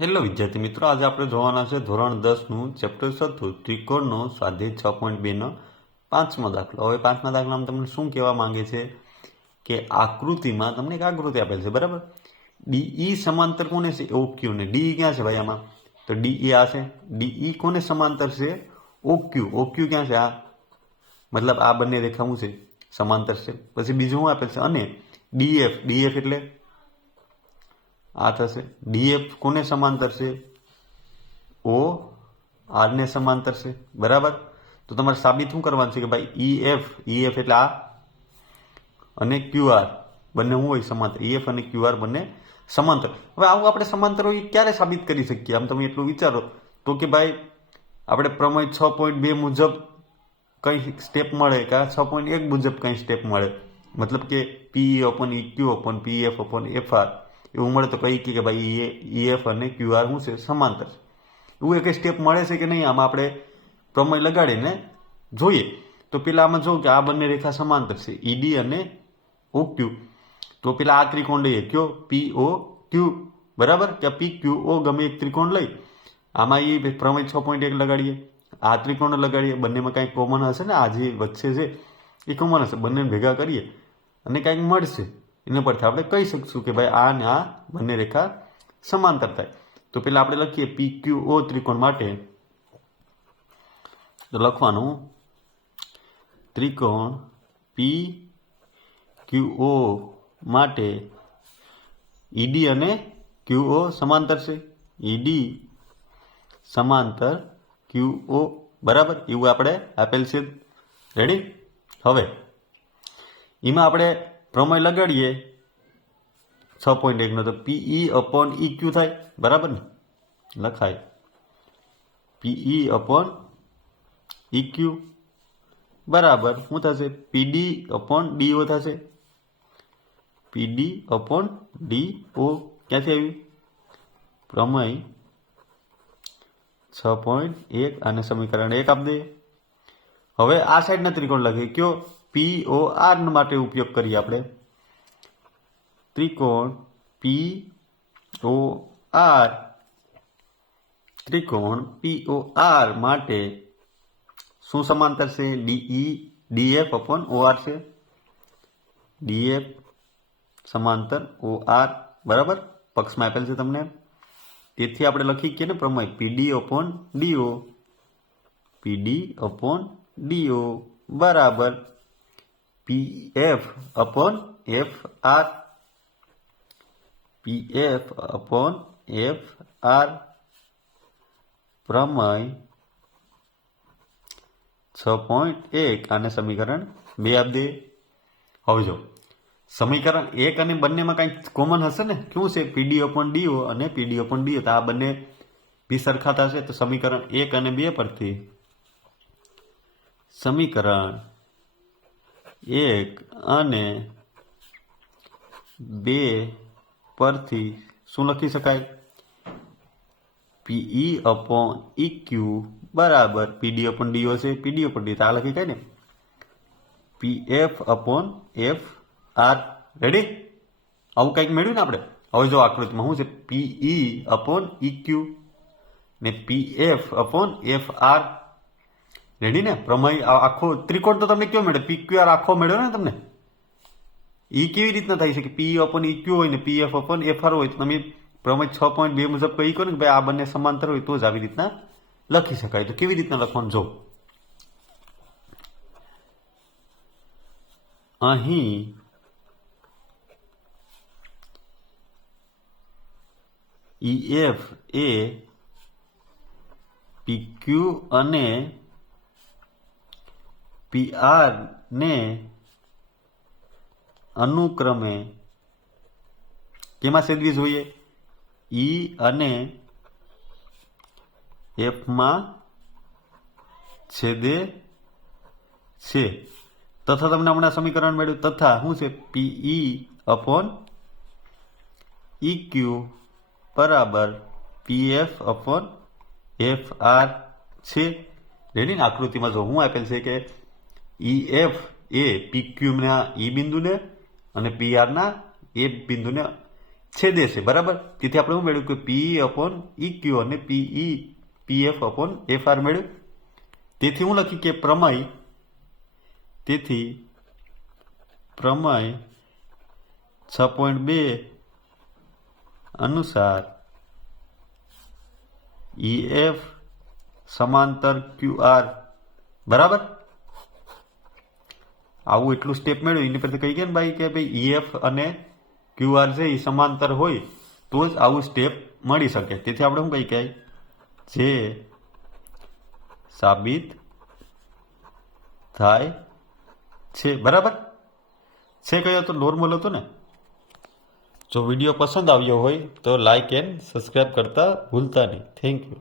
Hello, વિદ્યાર્થી મિત્રો, આજે આપણે જોવાના છે ધોરણ દસનું ચેપ્ટર સત્તું ત્રિકોણનો સ્વાધ્યાય છ પોઈન્ટ બેનો પાંચમો દાખલો. હવે પાંચમા દાખલામાં તમને શું કહેવા માંગે છે? કે આકૃતિમાં તમને એક આકૃતિ આપેલ છે, બરાબર? ડીઈ સમાંતર કોને છે? ઓક્યુ ને. ડીઈ ક્યાં છે ભાઈ આમાં? તો ડીઈ આ છે. ડીઈ કોને સમાંતર છે? ઓક્યુ ઓક્યુ ક્યાં છે? આ? મતલબ આ બંને રેખા શું છે? સમાંતર છે. પછી બીજું શું આપેલ છે? અને ડીએફ ડીએફ એટલે? આ થશે. ડીએફ કોને સમાંતર છે? ઓ આરને સમાંતર છે. બરાબર? તો તમારે સાબિત શું કરવાનું છે કે ભાઈ ઈએફ ઈએફ એટલે આ અને ક્યુઆર બંને શું હોય? સમાંતર. ઈએફ અને ક્યુઆર બંને સમાંતર. હવે આવું આપણે સમાંતર હોય એ ક્યારે સાબિત કરી શકીએ? આમ તમે એટલું વિચારો. તો કે ભાઈ આપણે પ્રમેય છ પોઈન્ટ બે મુજબ કઈ સ્ટેપ મળે કે છ પોઈન્ટ એક મુજબ કઈ સ્ટેપ મળે? મતલબ કે P upon E Q upon P F upon F એવું મળે તો કઈ કે ભાઈ એ ઈએફ અને ક્યુઆર શું છે? સમાંતર છે. એવું એક સ્ટેપ મળે છે કે નહીં? આમાં આપણે પ્રમેય લગાડીને જોઈએ. તો પેલા આમાં જોઉં કે આ બંને રેખા સમાંતર છે. ઈડી અને ઓ ક્યુ તો પેલા આ ત્રિકોણ લઈએ. કયો? પી ઓ ક્યુ બરાબર? કે પી ક્યુ ઓ ગમે એક ત્રિકોણ લઈ. આમાં એ પ્રમેય છ પોઈન્ટ એક લગાડીએ. આ ત્રિકોણ લગાડીએ. બંનેમાં કાંઈક કોમન હશે ને? આ જે વચ્ચે છે, એ કોમન હશે. બંને ભેગા કરીએ. અને કાંઈક મળશે. એના પરથી આપણે કહી શકશું કે ભાઈ આ ને આ બંને રેખા સમાંતર થાય. તો પેલા આપણે લખીએ પી ક્યુ ઓ ત્રિકોણ માટે. લખવાનું ત્રિકોણ પી ક્યુ ઓ માટે ઈડી અને ક્યુ ઓ સમાંતર છે. ઈડી સમાંતર ક્યુ ઓ બરાબર? એવું આપણે આપેલ છે. રેડી હવે, એમાં આપણે પ્રમેય લગાડીએ. છ પોઈન્ટ એકનો તો પીઈ અપોન ઈ ક્યુ થાય. બરાબર ને? લખાય. પીઈ અપોન ઈ ક્યુ બરાબર. શું થશે? પીડી અપોન ડીઓ થશે. પીડી અપોન ડી ઓ ક્યાંથી આવ્યું પ્રમેય છ પોઈન્ટ એક અને સમીકરણ એક આપી દઈએ હવે આ સાઈડના ત્રિકોણ લખીએ. કયો? પી ઓ આર માટે ઉપયોગ કરીએ આપણે. ત્રિકોણ પી ઓ આર ત્રિકોણ પી ઓ આર માટે શું સમાંતર છે? DE DF upon O R છે. ડીએફ સમાંતર ઓ આર બરાબર? પક્ષમાં આપેલ છે તમને. તેથી આપણે લખી કે ને પ્રમેય PD upon DO PD upon DO બરાબર. P F upon F R P F upon F R પ્રમેય છ પોઈન્ટ એક અને સમીકરણ બે આપી દે. હવે જો, સમીકરણ એક અને બંનેમાં કંઈક કોમન હશે ને? શું છે? પીડી અપોન ડીઓ અને પીડી અપોન ડીઓ તો આ બંને બી સરખા થશે. તો સમીકરણ એક અને બે પરથી સમીકરણ એક અને બે પરથી શું લખી શકાય? પીઈ અપોન ઇક્યુ ક્યુ બરાબર પીડી અપોન ડીઓ છે પીડી અપોન ડી આ લખી કાંઈ ને? P F upon F R ready આવું કંઈક મેળવ્યું ને આપણે? હવે જો આકૃતિમાં શું છે? પીઈ અપોન ઇક્યુ ક્યુ ને P F upon F R ready ને? પ્રમેય આખો ત્રિકોણ તો તમને કયો મળ્યો? પી ક્યુ આર આખો મળ્યો ને તમને? એ કેવી રીતના થઈ શકે પી અપન ઈ ક્યુ હોય ને P F upon F R હોય તો તમે પ્રમેય છ પોઈન્ટ બે મુજબ કહી કહો ને ભાઈ આ બંને સમાંતર હોય તો જ આવી રીતના લખી શકાય. તો કેવી રીતના લખવાનું? જો. અહીં ઈએફ એ પીક્યુ અને પીઆર ને અનુક્રમે કેમાં સેદવી જોઈએ ઈ અને એફમાં છેદે છે. તથા તમને હમણાં સમીકરણ મળ્યું. તથા શું છે? P E upon E Q બરાબર P F upon F R છે. રેડી ને આકૃતિમાં જો હું આપેલ છે કે ઈ એફ એ પી ક્યુના ઈ બિંદુને અને પી આરના એ બિંદુને છેદે છે. બરાબર? તેથી આપણે શું મેળવ્યું? કે પી અપોન ઈ ક્યુ અને P E F upon F R મેળવ્યું. તેથી હું લખી કે પ્રમેય, તેથી પ્રમેય છ પોઈન્ટ બે અનુસાર ઈએફ સમાંતર ક્યુ બરાબર? આવું એટલું સ્ટેપ મેળવ્યું. એની પરથી કહી ગયા ને ભાઈ કે ભાઈ ઈએફ અને ક્યુઆર છે એ સમાંતર હોય, તો જ આવું સ્ટેપ મળી શકે. તેથી આપણે શું કહી કે જે સાબિત થાય છે. બરાબર? છે કયો તો? નોર્મલ હતો ને? જો વીડિયો પસંદ આવ્યો હોય તો લાઇક એન્ડ સબસ્ક્રાઈબ કરતા ભૂલતા નહીં. Thank you